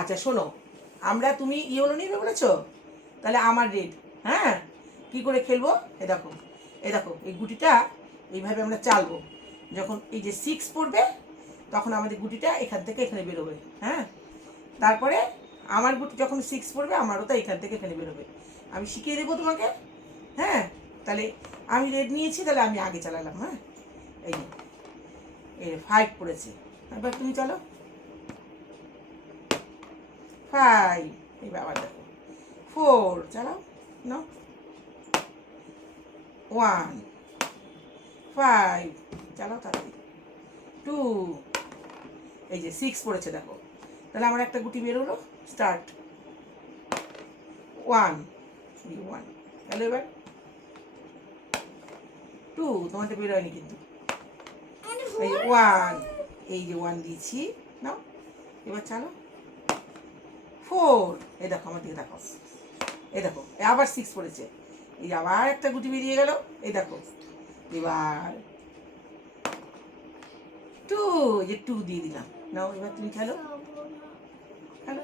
আচ্ছা শোনো, আমরা তুমি ইয়েলো নিবে বলেছো, তাহলে আমার রেড। হ্যাঁ, কি করে খেলবো? এ দেখো, এ দেখো, এই গুটিটা এইভাবে আমরা চালবো। যখন এই যে 6 পড়বে, তখন আমাদের গুটিটা এখান থেকে এখানে বেরোবে। হ্যাঁ, তারপরে আমার গুটি যখন 6 পড়বে, আমারও তো এখান থেকে এখানে বেরোবে। আমি শিখিয়ে দেবো তোমাকে। হ্যাঁ, তাহলে আমি রেড নিয়েছি, তাহলে আমি আগে চালালাম। হ্যাঁ, এই যে 5 পড়েছে, এবার তুমি চলো। 5, এবার আবার দেখো 4, চালাও। নাও 1, 5, চালাও তাড়াতাড়ি। 2, এই যে 6 পড়েছে দেখো, তাহলে আমার একটা গুটি বেরোলো। স্টার্ট। 1, 1, তাহলে এবার 2, তোমাদের বেরোয়নি কিন্তু। এই যে 1, এই যে 1 দিয়েছি। নাও এবার চালো। 4, এই দেখো আমার দিকে দেখো, এই দেখো আবার 6 পড়েছে, এই আবার একটা গুটি বেরিয়ে গেল। এই দেখো এবার 2, এই যে 2 দিয়ে দিলাম। নাও এবার তুমি খেলো। খেলো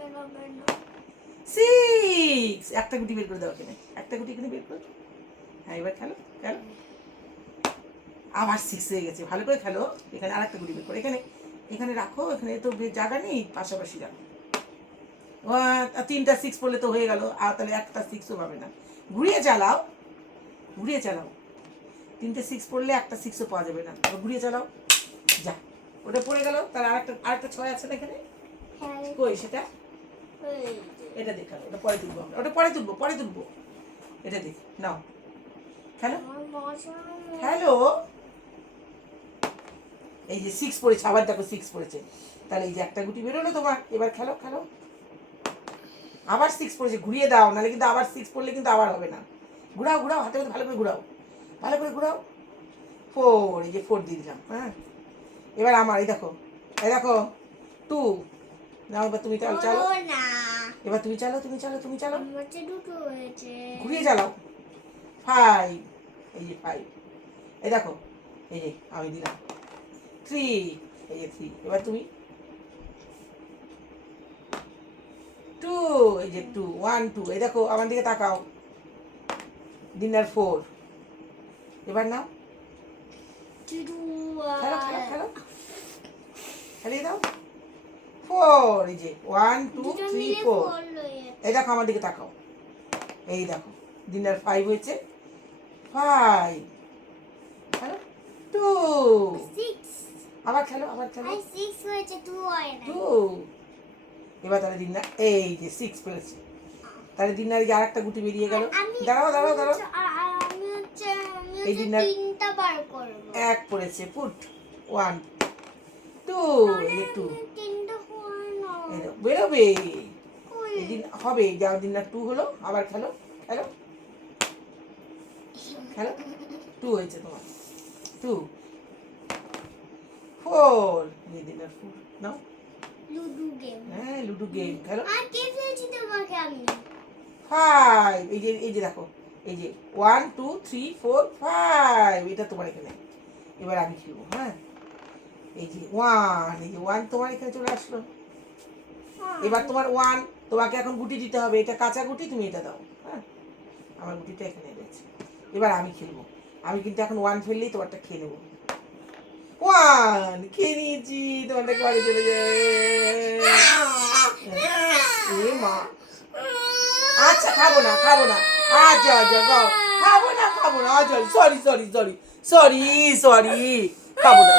6, একটা গুটি বের করে দাও এখানে, একটা গুটি এখানে বের করে। হ্যাঁ, এবার খেলো খেলো। আবার 6 হয়ে গেছে, ভালো করে খেলো। এখানে আর একটা গুটি বের করে এখানে এখানে রাখো, এখানে তো জায়গা নেই, পাশাপাশি রাখো। 3টা 6 পড়লে তো হয়ে গেল, আর তাহলে একটা 6ও পাবে না। ঘুরিয়ে চালাও, ঘুরিয়ে চালাও। 3টে 6 পড়লে একটা 6ও পাওয়া যাবে না, ঘুরিয়ে চালাও। যা, ওটা পড়ে গেল, তার আরেকটা 6 আছে না এখানে। কই সেটা? এটা দেখালো, ওটা পরে তুলবো আমরা, ওটা পরে তুলবো, পরে তুলবো। এটা দেখ, নাও খেলো খেলো। এই যে 6 পড়েছে, আবার দেখো 6 পড়েছে, তাহলে এই যে একটা গুটি বেরোলো তোমার। এবার খেলো খেলো। আবার 6 পড়েছে, ঘুরিয়ে দাও, নাহলে কিন্তু আবার 6 পড়লে কিন্তু আবার হবে না। ঘুরাও ঘুরাও, হাতে মধ্যে ভালো করে ঘুরাও, ভালো করে ঘুরাও। 4, এই যে 4 দিয়ে দিলাম। হ্যাঁ, এবার আমার এই দেখো, এই দেখো 2। নাও এবার তুমি চালো, এবার তুমি চালো, তুমি চালো, তুমি চালো। ঘুরিয়ে চালাও। 5, এই যে 5, এই দেখো, এই যে আমি দিলাম 3, এই যে 3, এবার তুমি 2, এই যে 2, 1, 2, এই দেখো আমার দিকে তাকাও। ডিনার 4, এবার নাও খেলো খেলো খেলো, খেলিয়ে দাও। 4, এই যে 1, 2, 3, 4, এই দেখো আমার দিকে তাকাও। এই দেখো ডিনার 5 হয়েছে। 5, খেলো। 2, আবার খেলো, আবার খেলো। 2, এবার তাহলে ডিনার এই যে 6 পেয়েছে, তাহলে ডিনারে যে আরেকটা গুটি বেরিয়ে গেল। দাঁড়াও দাঁড়াও দাঁড়াও, এই ডিনার 1 পড়েছে। পুট 1, 2, এই যে 2, বেরোবে এই দিন হবে। যাও ডিনার 2 হলো, আবার খেলো খেলো খেলো। 2 হয়েছে তোমার। 2, 4, এই ডিনার 4, নাও। হ্যাঁ, লুডো গেম খেলো। 5, এই যে দেখো, এই যে 1, 2, 3, 4, 5, এটা তোমার এখানে। এবার আমি খেলবো। হ্যাঁ, এই যে 1, এই যে 1 তোমার এখানে চলে আসলো। এবার তোমার 1, তোমাকে এখন গুটি দিতে হবে, এটা কাঁচা গুটি, তুমি এটা দাও। হ্যাঁ, আমার গুটিটা এখানে রয়েছে। এবার আমি খেলবো, আমি কিন্তু এখন 1 ফেললেই তোমারটা খেয়ে নেবো। 1 খেয়ে নিয়েছি, তোমারটা বাড়ি চলে যাবে। এ মা, আচ্ছা খাবো না, খাবো না। আচ্ছা আচ্ছা খাবো না, খাবো না। আচ্ছা sorry sorry sorry sorry sorry, খাবো না।